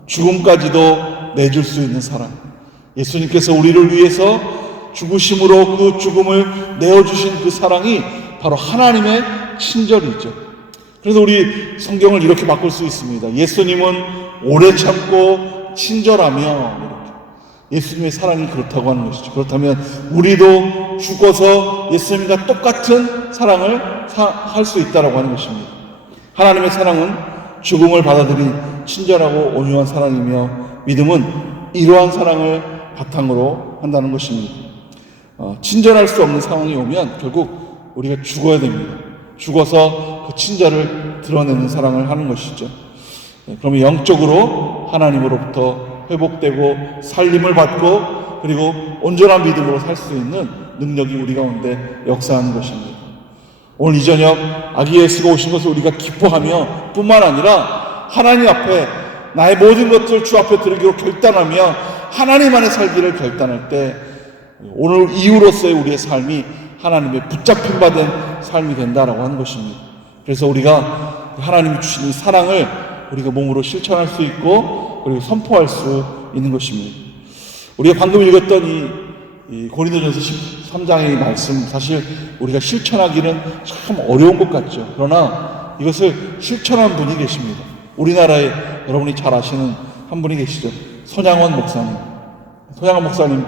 죽음까지도 내줄 수 있는 사랑. 예수님께서 우리를 위해서 죽으심으로 그 죽음을 내어주신 그 사랑이 바로 하나님의 친절이죠. 그래서 우리 성경을 이렇게 바꿀 수 있습니다. 예수님은 오래 참고 친절하며, 이렇게. 예수님의 사랑이 그렇다고 하는 것이죠. 그렇다면 우리도 죽어서 예수님과 똑같은 사랑을 할 수 있다고 하는 것입니다. 하나님의 사랑은 죽음을 받아들인 친절하고 온유한 사랑이며, 믿음은 이러한 사랑을 바탕으로 한다는 것입니다. 친절할 수 없는 상황이 오면 결국 우리가 죽어야 됩니다. 죽어서 그 친절을 드러내는 사랑을 하는 것이죠. 그러면 영적으로 하나님으로부터 회복되고 살림을 받고 그리고 온전한 믿음으로 살 수 있는 능력이 우리 가운데 역사하는 것입니다. 오늘 이 저녁 아기 예수가 오신 것을 우리가 기뻐하며 뿐만 아니라 하나님 앞에 나의 모든 것을 주 앞에 드리기로 결단하며 하나님 안에 살기를 결단할 때 오늘 이후로서의 우리의 삶이 하나님의 붙잡힌 바 된 삶이 된다라고 하는 것입니다. 그래서 우리가 하나님이 주신 이 사랑을 우리가 몸으로 실천할 수 있고 그리고 선포할 수 있는 것입니다. 우리가 방금 읽었던 이 고린도전서 13장의 말씀, 사실 우리가 실천하기는 참 어려운 것 같죠. 그러나 이것을 실천한 분이 계십니다. 우리나라에 여러분이 잘 아시는 한 분이 계시죠. 손양원 목사님. 손양원 목사님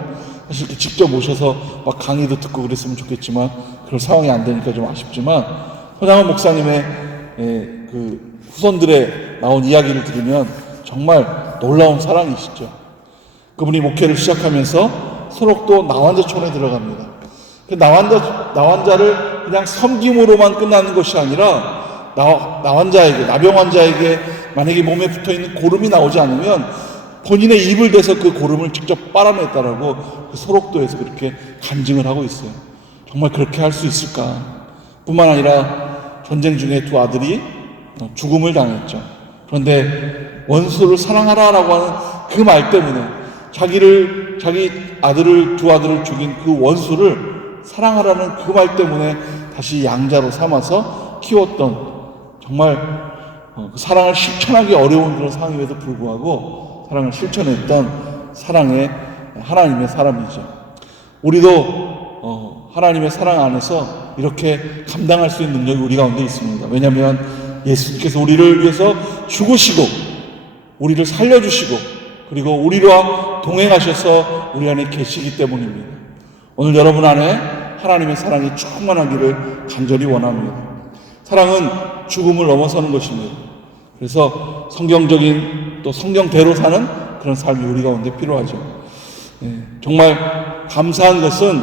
사실 이렇게 직접 오셔서 막 강의도 듣고 그랬으면 좋겠지만 그럴 상황이 안 되니까 좀 아쉽지만, 손양원 목사님의 그 후손들의 나온 이야기를 들으면 정말 놀라운 사랑이시죠. 그분이 목회를 시작하면서 소록도 나환자촌에 들어갑니다. 그 나환자를 그냥 섬김으로만 끝나는 것이 아니라 나병 환자에게 만약에 몸에 붙어있는 고름이 나오지 않으면 본인의 입을 대서 그 고름을 직접 빨아냈다라고 그 소록도에서 그렇게 간증을 하고 있어요. 정말 그렇게 할 수 있을까? 뿐만 아니라 전쟁 중에 두 아들이 죽음을 당했죠. 그런데 원수를 사랑하라라고 하는 그 말 때문에 자기 두 아들을 죽인 그 원수를 사랑하라는 그 말 때문에 다시 양자로 삼아서 키웠던, 정말 그 사랑을 실천하기 어려운 그런 상황임에도 불구하고 사랑을 실천했던 하나님의 사람이죠. 우리도 하나님의 사랑 안에서 이렇게 감당할 수 있는 능력이 우리 가운데 있습니다. 왜냐하면 예수님께서 우리를 위해서 죽으시고 우리를 살려주시고 그리고 우리와 동행하셔서 우리 안에 계시기 때문입니다. 오늘 여러분 안에 하나님의 사랑이 충만하기를 간절히 원합니다. 사랑은 죽음을 넘어서는 것입니다. 그래서 성경적인 또 성경대로 사는 그런 삶이 우리 가운데 필요하죠. 정말 감사한 것은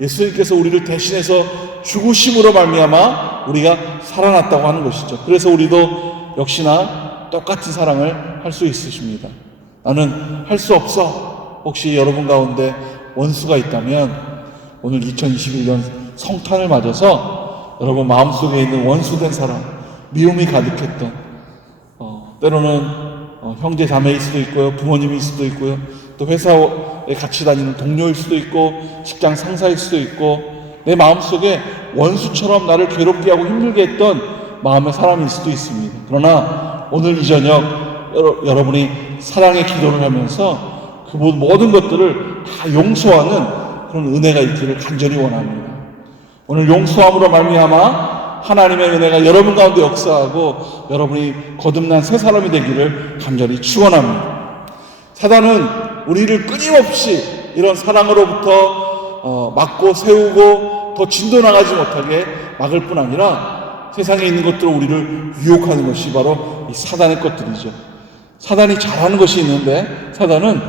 예수님께서 우리를 대신해서 죽으심으로 말미암아 우리가 살아났다고 하는 것이죠. 그래서 우리도 역시나 똑같은 사랑을 할 수 있으십니다. 나는 할 수 없어. 혹시 여러분 가운데 원수가 있다면 오늘 2021년 성탄을 맞아서 여러분 마음속에 있는 원수된 사람, 미움이 가득했던 때로는 형제 자매일 수도 있고요, 부모님일 수도 있고요, 또 회사에 같이 다니는 동료일 수도 있고 직장 상사일 수도 있고 내 마음속에 원수처럼 나를 괴롭게 하고 힘들게 했던 마음의 사람일 수도 있습니다. 그러나 오늘 이 저녁 여러분이 사랑의 기도를 하면서 그 모든 것들을 다 용서하는 그런 은혜가 있기를 간절히 원합니다. 오늘 용서함으로 말미암아 하나님의 은혜가 여러분 가운데 역사하고 여러분이 거듭난 새 사람이 되기를 간절히 축원합니다. 사단은 우리를 끊임없이 이런 사랑으로부터 막고 세우고 더 진도나가지 못하게 막을 뿐 아니라 세상에 있는 것들로 우리를 유혹하는 것이 바로 이 사단의 것들이죠. 사단이 잘하는 것이 있는데 사단은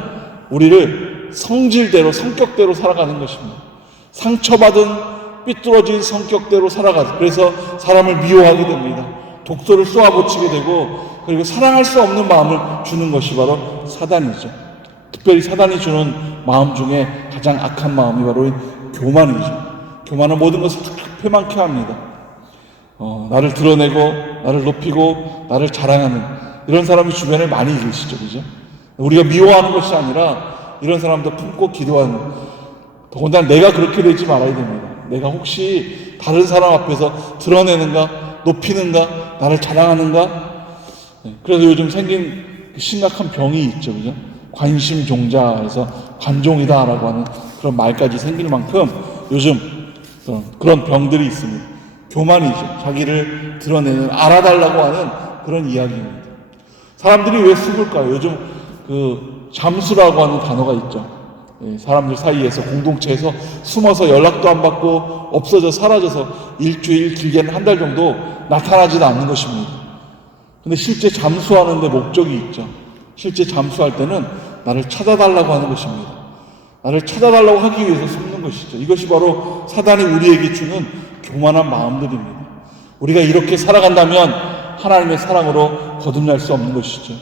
우리를 성질대로 성격대로 살아가는 것입니다. 상처받은 삐뚤어진 성격대로 살아가죠. 그래서 사람을 미워하게 됩니다. 독소를 쏘아붙이게 되고 그리고 사랑할 수 없는 마음을 주는 것이 바로 사단이죠. 특별히 사단이 주는 마음 중에 가장 악한 마음이 바로 교만이죠. 교만은 모든 것을 패망케 합니다. 나를 드러내고 나를 높이고 나를 자랑하는 이런 사람이 주변에 많이 계시죠. 그죠? 우리가 미워하는 것이 아니라 이런 사람도 품고 기도하는, 더군다나 내가 그렇게 되지 말아야 됩니다. 내가 혹시 다른 사람 앞에서 드러내는가, 높이는가, 나를 자랑하는가. 그래서 요즘 생긴 심각한 병이 있죠. 그죠? 관심종자에서 관종이다라고 하는 그런 말까지 생길 만큼 요즘 그런 병들이 있습니다. 교만이죠. 자기를 드러내는, 알아달라고 하는 그런 이야기입니다. 사람들이 왜 숨을까요? 요즘 잠수라고 하는 단어가 있죠. 사람들 사이에서, 공동체에서 숨어서 연락도 안 받고 없어져 사라져서 일주일, 길게는 한 달 정도 나타나지도 않는 것입니다. 근데 실제 잠수하는 데 목적이 있죠. 실제 잠수할 때는 나를 찾아달라고 하는 것입니다. 나를 찾아달라고 하기 위해서 숨는 것이죠. 이것이 바로 사단이 우리에게 주는 교만한 마음들입니다. 우리가 이렇게 살아간다면 하나님의 사랑으로 거듭날 수 없는 것이죠.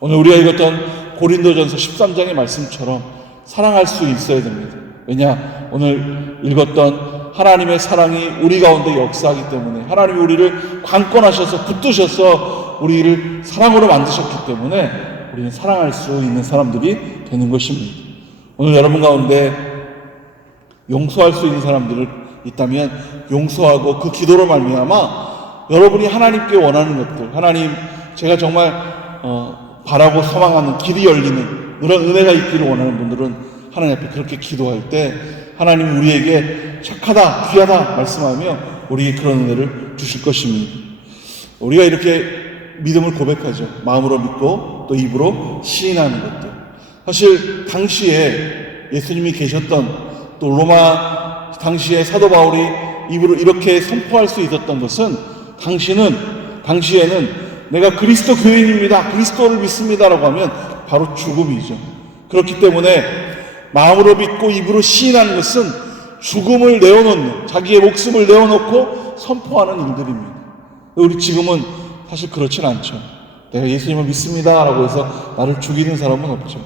오늘 우리가 읽었던 고린도전서 13장의 말씀처럼 사랑할 수 있어야 됩니다. 왜냐? 오늘 읽었던 하나님의 사랑이 우리 가운데 역사하기 때문에, 하나님이 우리를 관건하셔서 붙드셔서 우리를 사랑으로 만드셨기 때문에 우리는 사랑할 수 있는 사람들이 되는 것입니다. 오늘 여러분 가운데 용서할 수 있는 사람들이 있다면 용서하고 그 기도로 말미암아 여러분이 하나님께 원하는 것들, 하나님, 제가 정말 바라고 소망하는 길이 열리는 그런 은혜가 있기를 원하는 분들은 하나님 앞에 그렇게 기도할 때 하나님이 우리에게 착하다, 귀하다 말씀하며 우리에게 그런 은혜를 주실 것입니다. 우리가 이렇게 믿음을 고백하죠. 마음으로 믿고 또 입으로 시인하는 것들. 사실 당시에 예수님이 계셨던, 또 로마 당시에 사도 바울이 입으로 이렇게 선포할 수 있었던 것은, 당시에는 내가 그리스도 교인입니다, 그리스도를 믿습니다라고 하면 바로 죽음이죠. 그렇기 때문에 마음으로 믿고 입으로 시인하는 것은 죽음을 내어놓는, 자기의 목숨을 내어놓고 선포하는 일들입니다. 우리 지금은 사실 그렇진 않죠. 내가 예수님을 믿습니다라고 해서 나를 죽이는 사람은 없죠.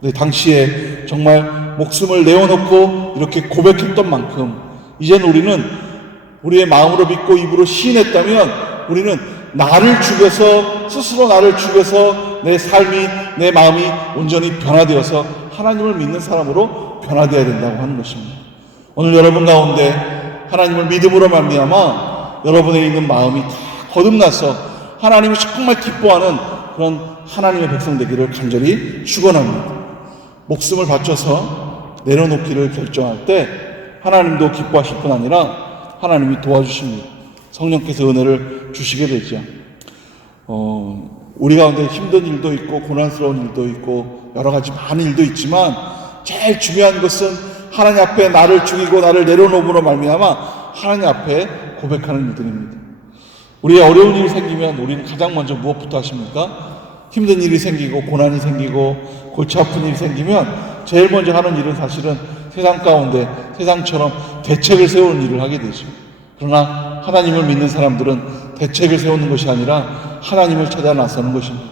근데 당시에 정말 목숨을 내어놓고 이렇게 고백했던 만큼 이제는 우리는 우리의 마음으로 믿고 입으로 시인했다면 우리는 나를 죽여서, 스스로 나를 죽여서 내 삶이, 내 마음이 온전히 변화되어서 하나님을 믿는 사람으로 변화되어야 된다고 하는 것입니다. 오늘 여러분 가운데 하나님을 믿음으로 말미암아 여러분의 있는 마음이 다 거듭나서 하나님이 정말 기뻐하는 그런 하나님의 백성 되기를 간절히 축원합니다. 목숨을 바쳐서 내려놓기를 결정할 때 하나님도 기뻐하실 뿐 아니라 하나님이 도와주십니다. 성령께서 은혜를 주시게 되죠. 우리 가운데 힘든 일도 있고 고난스러운 일도 있고 여러 가지 많은 일도 있지만 제일 중요한 것은 하나님 앞에 나를 죽이고 나를 내려놓음으로 말미암아 하나님 앞에 고백하는 일들입니다. 우리의 어려운 일이 생기면 우리는 가장 먼저 무엇부터 하십니까? 힘든 일이 생기고 고난이 생기고 골치 아픈 일이 생기면 제일 먼저 하는 일은 사실은 세상 가운데 세상처럼 대책을 세우는 일을 하게 되죠. 그러나 하나님을 믿는 사람들은 대책을 세우는 것이 아니라 하나님을 찾아 나서는 것입니다.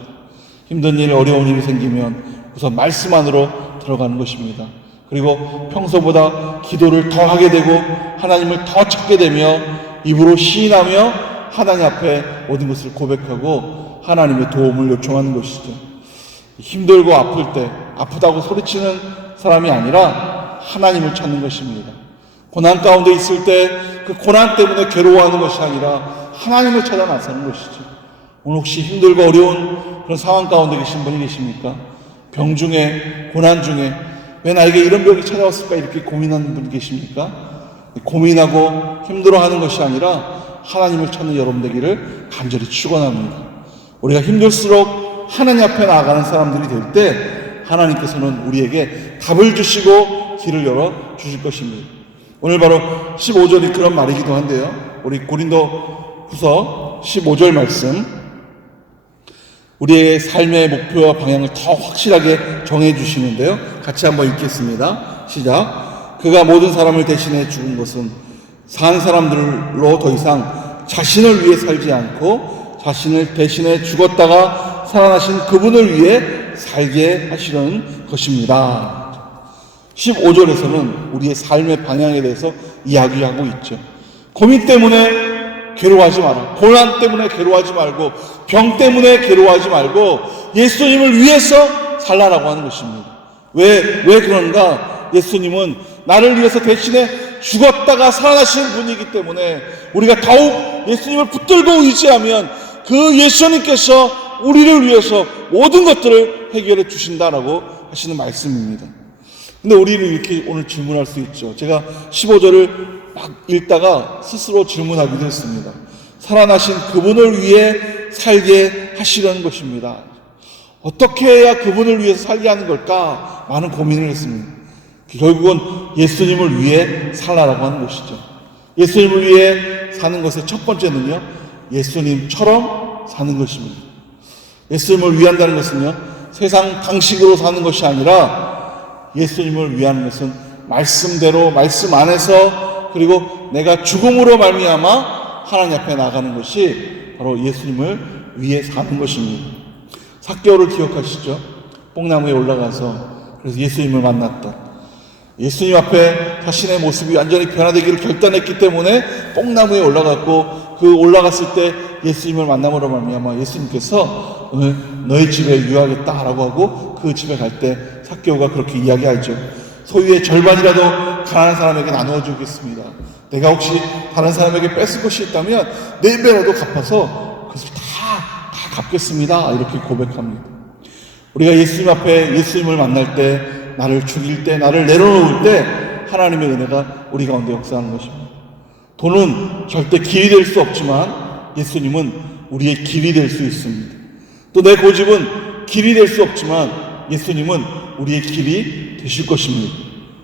힘든 일, 어려운 일이 생기면 우선 말씀 안으로 들어가는 것입니다. 그리고 평소보다 기도를 더 하게 되고 하나님을 더 찾게 되며 입으로 시인하며 하나님 앞에 모든 것을 고백하고 하나님의 도움을 요청하는 것이죠. 힘들고 아플 때 아프다고 소리치는 사람이 아니라 하나님을 찾는 것입니다. 고난 가운데 있을 때 그 고난 때문에 괴로워하는 것이 아니라 하나님을 찾아 나서는 것이죠. 오늘 혹시 힘들고 어려운 그런 상황 가운데 계신 분이 계십니까? 병 중에, 고난 중에 왜 나에게 이런 병이 찾아왔을까 이렇게 고민하는 분이 계십니까? 고민하고 힘들어하는 것이 아니라 하나님을 찾는 여러분 되기를 간절히 축원합니다. 우리가 힘들수록 하나님 앞에 나아가는 사람들이 될 때 하나님께서는 우리에게 답을 주시고 길을 열어 주실 것입니다. 오늘 바로 15절이 그런 말이기도 한데요. 우리 고린도 후서 15절 말씀, 우리의 삶의 목표와 방향을 더 확실하게 정해 주시는데요. 같이 한번 읽겠습니다. 시작. 그가 모든 사람을 대신해 죽은 것은 산 사람들로 더 이상 자신을 위해 살지 않고 자신을 대신해 죽었다가 살아나신 그분을 위해 살게 하시는 것입니다. 15절에서는 우리의 삶의 방향에 대해서 이야기하고 있죠. 고민 때문에 괴로워하지 마라. 고난 때문에 괴로워하지 말고 병 때문에 괴로워하지 말고 예수님을 위해서 살라라고 하는 것입니다. 왜 그런가? 예수님은 나를 위해서 대신에 죽었다가 살아나신 분이기 때문에 우리가 더욱 예수님을 붙들고 의지하면 그 예수님께서 우리를 위해서 모든 것들을 해결해 주신다라고 하시는 말씀입니다. 근데 우리는 이렇게 오늘 질문할 수 있죠. 제가 15절을 막 읽다가 스스로 질문하기도 했습니다. 살아나신 그분을 위해 살게 하시려는 것입니다. 어떻게 해야 그분을 위해서 살게 하는 걸까? 많은 고민을 했습니다. 결국은 예수님을 위해 살라라고 하는 것이죠. 예수님을 위해 사는 것의 첫 번째는요, 예수님처럼 사는 것입니다. 예수님을 위한다는 것은요, 세상 방식으로 사는 것이 아니라 예수님을 위하는 것은 말씀대로, 말씀 안에서, 그리고 내가 죽음으로 말미암아 하나님 앞에 나가는 것이 바로 예수님을 위해 사는 것입니다. 삭개오를 기억하시죠? 뽕나무에 올라가서 그래서 예수님을 만났던, 예수님 앞에 자신의 모습이 완전히 변화되기를 결단했기 때문에 뽕나무에 올라갔고, 그 올라갔을 때 예수님을 만남으로 말미암아 예수님께서 오늘 너희 집에 유하겠다라고 하고 그 집에 갈 때 삭개오가 그렇게 이야기하죠. 소유의 절반이라도 가난한 사람에게 나누어 주겠습니다. 내가 혹시 다른 사람에게 뺏을 것이 있다면 4배라도 갚아서 그것을 다 갚겠습니다. 이렇게 고백합니다. 우리가 예수님 앞에 예수님을 만날 때, 나를 죽일 때, 나를 내려놓을 때 하나님의 은혜가 우리 가운데 역사하는 것입니다. 돈은 절대 길이 될 수 없지만 예수님은 우리의 길이 될 수 있습니다. 또 내 고집은 길이 될 수 없지만 예수님은 우리의 길이 되실 것입니다.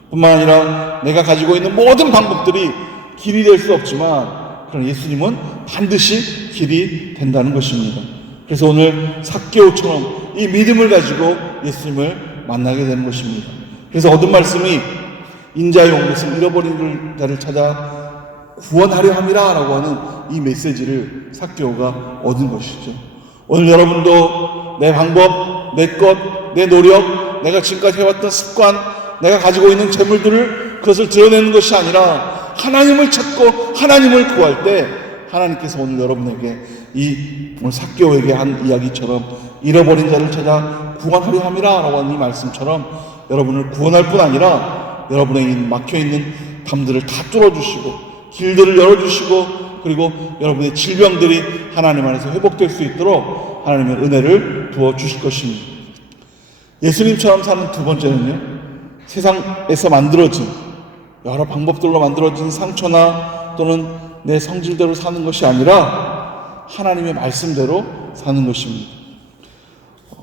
뿐만 아니라 내가 가지고 있는 모든 방법들이 길이 될 수 없지만 그런 예수님은 반드시 길이 된다는 것입니다. 그래서 오늘 삭개오처럼 이 믿음을 가지고 예수님을 만나게 되는 것입니다. 그래서 얻은 말씀이 인자의 온 것을 잃어버린 자를 찾아 구원하려 함이라 라고 하는 이 메시지를 삭개오가 얻은 것이죠. 오늘 여러분도 내 방법, 내 것, 내 노력, 내가 지금까지 해왔던 습관, 내가 가지고 있는 재물들을 그것을 드러내는 것이 아니라 하나님을 찾고 하나님을 구할 때 하나님께서 오늘 여러분에게 오늘 삭개오에게 한 이야기처럼 잃어버린 자를 찾아 구원하려 함이라 라고 하는 이 말씀처럼 여러분을 구원할 뿐 아니라 여러분의 막혀있는 담들을 다 뚫어주시고 길들을 열어주시고 그리고 여러분의 질병들이 하나님 안에서 회복될 수 있도록 하나님의 은혜를 부어주실 것입니다. 예수님처럼 사는 두 번째는요, 세상에서 만들어진 여러 방법들로 만들어진 상처나 또는 내 성질대로 사는 것이 아니라 하나님의 말씀대로 사는 것입니다.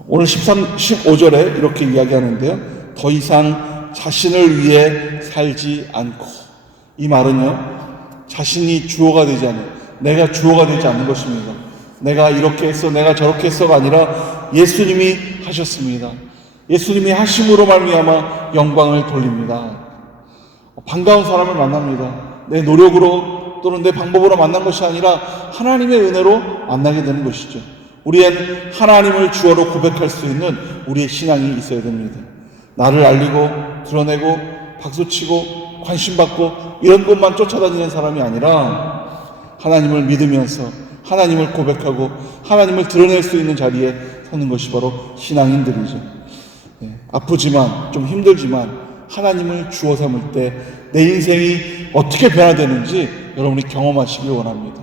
오늘 15절에 이렇게 이야기하는데요, 더 이상 자신을 위해 살지 않고, 이 말은요, 자신이 주어가 되지 않는, 내가 주어가 되지 않는 것입니다. 내가 이렇게 했어, 내가 저렇게 했어가 아니라 예수님이 하셨습니다. 예수님이 하심으로 말미암아 영광을 돌립니다. 반가운 사람을 만납니다. 내 노력으로 또는 내 방법으로 만난 것이 아니라 하나님의 은혜로 만나게 되는 것이죠. 우리는 하나님을 주어로 고백할 수 있는 우리의 신앙이 있어야 됩니다. 나를 알리고 드러내고 박수치고 관심받고 이런 것만 쫓아다니는 사람이 아니라 하나님을 믿으면서 하나님을 고백하고 하나님을 드러낼 수 있는 자리에 서는 것이 바로 신앙인들이죠. 아프지만 좀 힘들지만 하나님을 주어 삼을 때 내 인생이 어떻게 변화되는지 여러분이 경험하시길 원합니다.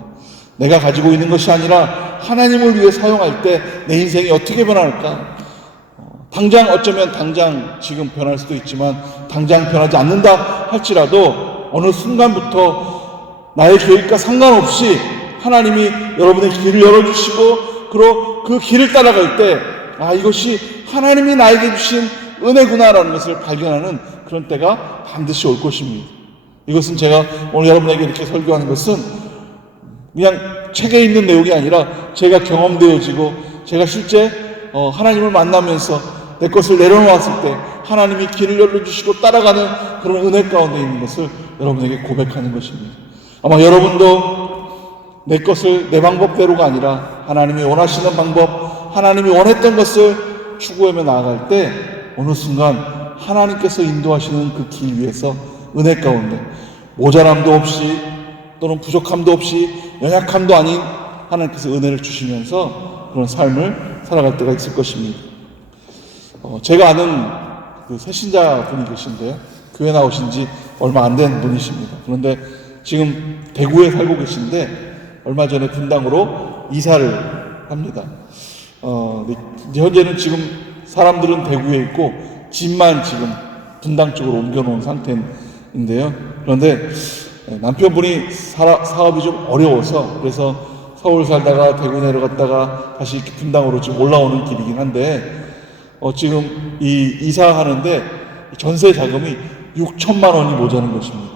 내가 가지고 있는 것이 아니라 하나님을 위해 사용할 때 내 인생이 어떻게 변할까? 당장 어쩌면 당장 지금 변할 수도 있지만 당장 변하지 않는다 할지라도 어느 순간부터 나의 계획과 상관없이 하나님이 여러분의 길을 열어주시고 그리고 그 길을 따라갈 때 이것이 하나님이 나에게 주신 은혜구나라는 것을 발견하는 그런 때가 반드시 올 것입니다. 이것은 제가 오늘 여러분에게 이렇게 설교하는 것은 그냥 책에 있는 내용이 아니라 제가 경험되어지고 제가 실제 하나님을 만나면서 내 것을 내려놓았을 때 하나님이 길을 열어주시고 따라가는 그런 은혜 가운데 있는 것을 여러분에게 고백하는 것입니다. 아마 여러분도 내 것을 내 방법대로가 아니라 하나님이 원하시는 방법, 하나님이 원했던 것을 추구하며 나아갈 때 어느 순간 하나님께서 인도하시는 그 길 위에서 은혜 가운데 모자람도 없이 또는 부족함도 없이 연약함도 아닌 하나님께서 은혜를 주시면서 그런 삶을 살아갈 때가 있을 것입니다. 제가 아는 그 새신자 분이 계신데요, 교회 나오신 지 얼마 안 된 분이십니다. 그런데 지금 대구에 살고 계신데 얼마 전에 분당으로 이사를 합니다. 현재는 지금 사람들은 대구에 있고 집만 지금 분당 쪽으로 옮겨놓은 상태인데요. 그런데 남편분이 사업이 좀 어려워서, 그래서 서울 살다가 대구 내려갔다가 다시 이렇게 분당으로 지금 올라오는 길이긴 한데, 지금 이 이사하는데 전세 자금이 6천만 원이 모자란 것입니다.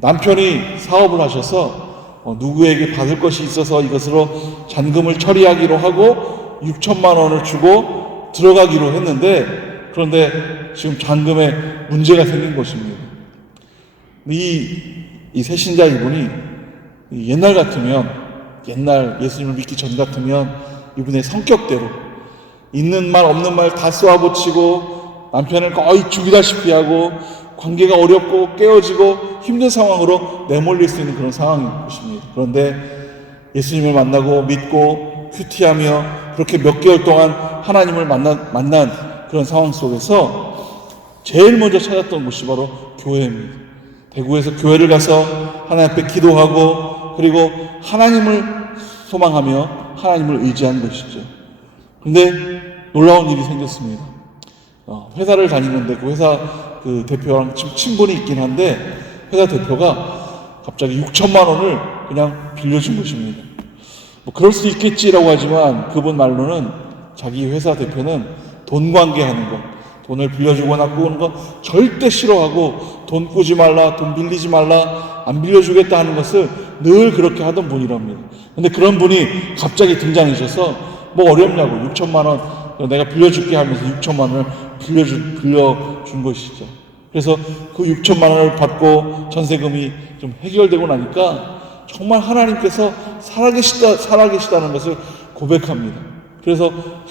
남편이 사업을 하셔서 누구에게 받을 것이 있어서 이것으로 잔금을 처리하기로 하고 6천만 원을 주고 들어가기로 했는데, 그런데 지금 잔금에 문제가 생긴 것입니다. 이 새신자 이분이 옛날 같으면, 옛날 예수님을 믿기 전 같으면 이분의 성격대로 있는 말 없는 말 다 쏘아붙이고 남편을 거의 죽이다시피 하고 관계가 어렵고 깨어지고 힘든 상황으로 내몰릴 수 있는 그런 상황인 것입니다. 그런데 예수님을 만나고 믿고 큐티하며 그렇게 몇 개월 동안 하나님을 만난 그런 상황 속에서 제일 먼저 찾았던 곳이 바로 교회입니다. 대구에서 교회를 가서 하나님 앞에 기도하고 그리고 하나님을 소망하며 하나님을 의지한 것이죠. 그런데 놀라운 일이 생겼습니다. 회사를 다니는데 그 회사 그 대표랑 친분이 있긴 한데 회사 대표가 갑자기 6천만 원을 그냥 빌려준 것입니다. 뭐 그럴 수 있겠지라고 하지만 그분 말로는 자기 회사 대표는 돈 관계하는 것, 돈을 빌려주거나 꾸는 거 절대 싫어하고 돈 꾸지 말라, 돈 빌리지 말라, 안 빌려주겠다 하는 것을 늘 그렇게 하던 분이랍니다. 근데 그런 분이 갑자기 등장하셔서 뭐 어렵냐고 6천만 원 내가 빌려줄게 하면서 6천만 원을 빌려준 것이죠. 그래서 그 6천만 원을 받고 전세금이 좀 해결되고 나니까 정말 하나님께서 살아계시다는 것을 고백합니다. 그래서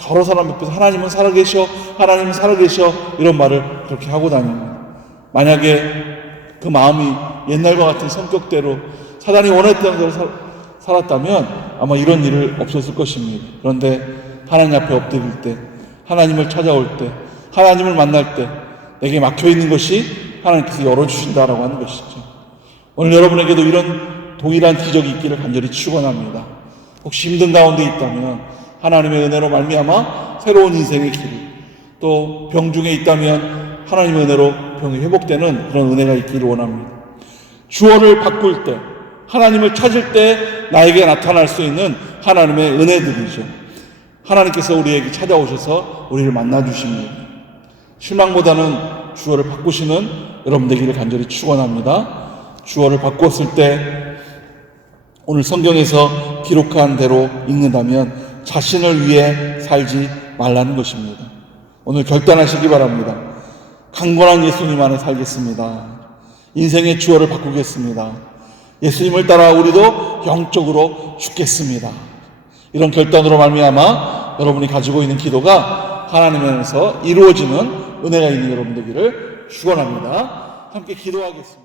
여러 사람 옆에서 하나님은 살아계셔, 하나님은 살아계셔 이런 말을 그렇게 하고 다닙니다. 만약에 그 마음이 옛날과 같은 성격대로 사단이 원했던 대로 살았다면 아마 이런 일을 없었을 것입니다. 그런데 하나님 앞에 엎드릴 때, 하나님을 찾아올 때, 하나님을 만날 때 내게 막혀있는 것이 하나님께서 열어주신다라고 하는 것이죠. 오늘 여러분에게도 이런 동일한 기적이 있기를 간절히 축원합니다. 혹시 힘든 가운데 있다면 하나님의 은혜로 말미암아 새로운 인생의 길을, 또 병중에 있다면 하나님의 은혜로 병이 회복되는 그런 은혜가 있기를 원합니다. 주어를 바꿀 때, 하나님을 찾을 때 나에게 나타날 수 있는 하나님의 은혜들이죠. 하나님께서 우리에게 찾아오셔서 우리를 만나주십니다. 실망보다는 주어를 바꾸시는 여러분 되기를 간절히 축원합니다. 주어를 바꿨을 때 오늘 성경에서 기록한 대로 읽는다면 자신을 위해 살지 말라는 것입니다. 오늘 결단하시기 바랍니다. 강건한 예수님 안에 살겠습니다. 인생의 주어를 바꾸겠습니다. 예수님을 따라 우리도 영적으로 죽겠습니다. 이런 결단으로 말미암아 여러분이 가지고 있는 기도가 하나님 안에서 이루어지는 은혜가 있는 여러분 되기를 축원합니다. 함께 기도하겠습니다.